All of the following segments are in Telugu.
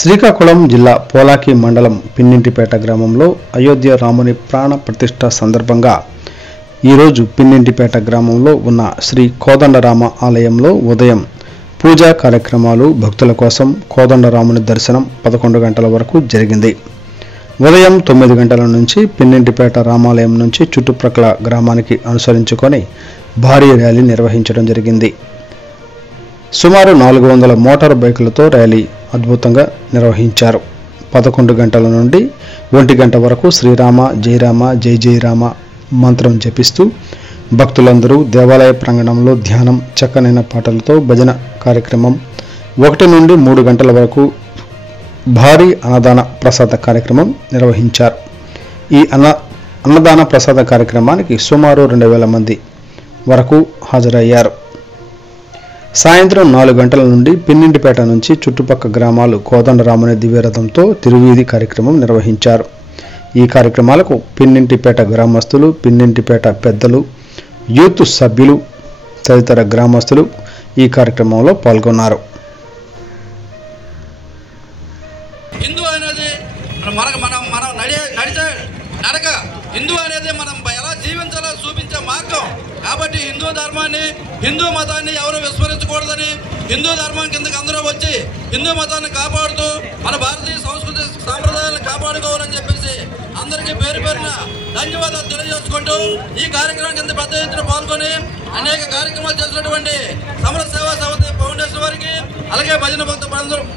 శ్రీకాకుళం జిల్లా పోలాకి మండలం పిన్నింటిపేట గ్రామంలో అయోధ్య రాముని ప్రాణ ప్రతిష్ఠ సందర్భంగా ఈరోజు పిన్నింటిపేట గ్రామంలో ఉన్న శ్రీ కోదండరామ ఆలయంలో ఉదయం పూజా కార్యక్రమాలు భక్తుల కోసం కోదండరాముని దర్శనం 11 గంటల వరకు జరిగింది. ఉదయం 9 గంటల నుంచి పిన్నింటిపేట రామాలయం నుంచి చుట్టుప్రక్కల గ్రామానికి అనుసరించుకొని భారీ ర్యాలీ నిర్వహించడం జరిగింది. సుమారు 400 మోటార్ బైకులతో ర్యాలీ అద్భుతంగా నిర్వహించారు. 11 గంటల నుండి 1 గంట వరకు శ్రీరామ జయరామ జై జయరామ మంత్రం జపిస్తూ భక్తులందరూ దేవాలయ ప్రాంగణంలో ధ్యానం, చక్కనైన పాటలతో భజన కార్యక్రమం 1 నుండి 3 గంటల వరకు భారీ అన్నదాన ప్రసాద కార్యక్రమం నిర్వహించారు. ఈ అన్నదాన ప్రసాద కార్యక్రమానికి సుమారు 2000 మంది వరకు హాజరయ్యారు. సాయంత్రం 4 గంటల నుండి పిన్నింటిపేట నుంచి చుట్టుపక్కల గ్రామాలు కోదండరాముని దివ్యరథంతో తిరువీధి కార్యక్రమం నిర్వహించారు. ఈ కార్యక్రమాలకు పిన్నింటిపేట గ్రామస్తులు, పిన్నింటిపేట పెద్దలు, యూత్ సభ్యులు తదితర గ్రామస్తులు ఈ కార్యక్రమంలో పాల్గొన్నారు. హిందూ అనేది మనం నడిచే నడక, హిందూ అనేది మనం ఎలా జీవించాలో చూపించే మార్గం. కాబట్టి హిందూ ధర్మాన్ని, హిందూ మతాన్ని ఎవరు విస్మరించకూడదని హిందూ ధర్మం కిందకి అందరూ వచ్చి హిందూ మతాన్ని కాపాడుతూ మన భారతీయ సంస్కృతి సాంప్రదాయాలను కాపాడుకోవాలని చెప్పేసి అందరికీ పేరు పేరున ధన్యవాదాలు తెలియజేసుకుంటూ ఈ కార్యక్రమం కింద పెద్ద ఎత్తున పాల్గొని అనేక కార్యక్రమాలు చేసినటువంటి సమర సేవా సమితి ఫౌండేషన్ వారికి, అలాగే భజన భక్త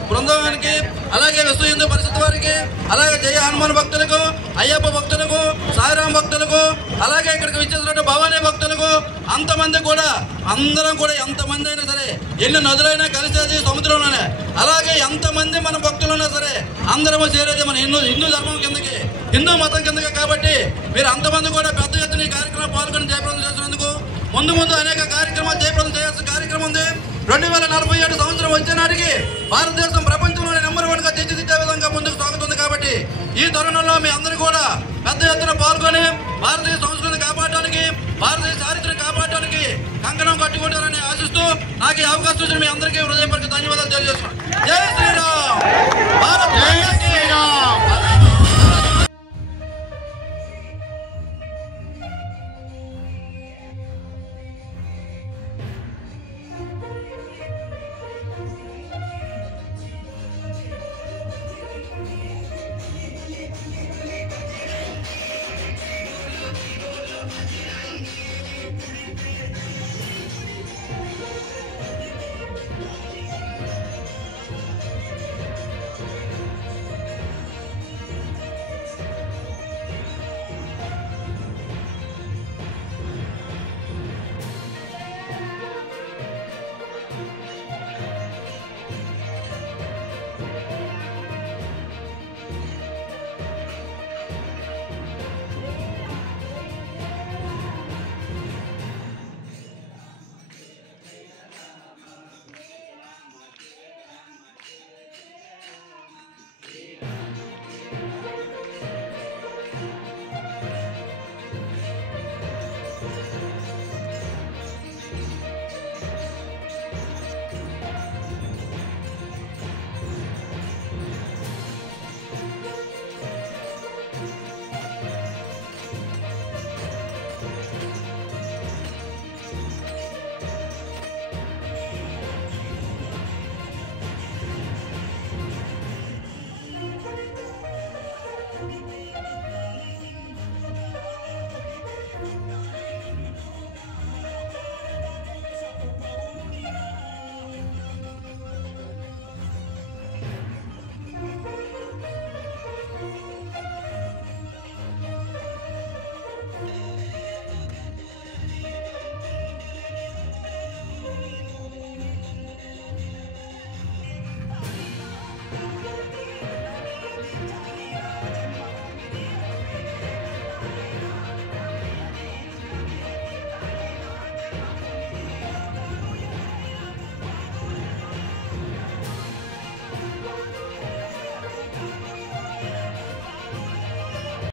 బృందానికి, అలాగే విశ్వ హిందూ పరిషత్ వారికి, అలాగే జయ హనుమాన్ భక్తులకు, అయ్యప్ప భక్తులకు, సాయిరాం భక్తులకు, అలాగే ఇక్కడికి విచ్చేసినట్టు భవానీ భక్తులకు, అంతమంది కూడా అందరం కూడా ఎంతమంది అయినా సరే, ఎన్ని నదులైనా కలిసేది సముద్రంలోనే, అలాగే ఎంతమంది మన భక్తులున్నా సరే అందరము చేరేది మన హిందూ ధర్మం కిందకి, హిందూ మతం కిందకి. కాబట్టి మీరు అంతమంది కూడా పెద్ద ఎత్తున ఈ కార్యక్రమం పాల్గొని జయప్రదం చేసినందుకు ముందు అనేక కార్యక్రమాలు జయప్రదం చేయాల్సిన కార్యక్రమం ఉంది. 2047 సంవత్సరం వచ్చే నాటికి భారతదేశం ప్రపంచంలోనే నెంబర్ 1గా తీర్చిదిద్దే విధంగా ముందుకు సాగుతుంది. కాబట్టి ఈ తరుణంలో మీ అందరూ కూడా పెద్ద ఎత్తున పాల్గొని భారతీయ సంస్కృతిని కాపాడడానికి, భారతీయ చారిత్రను కాపాడడానికి కంకణం కట్టుకుంటారని ఆశిస్తూ నాకు ఈ అవకాశం ఇచ్చిన మీ అందరికీ హృదయపూర్వక ధన్యవాదాలు.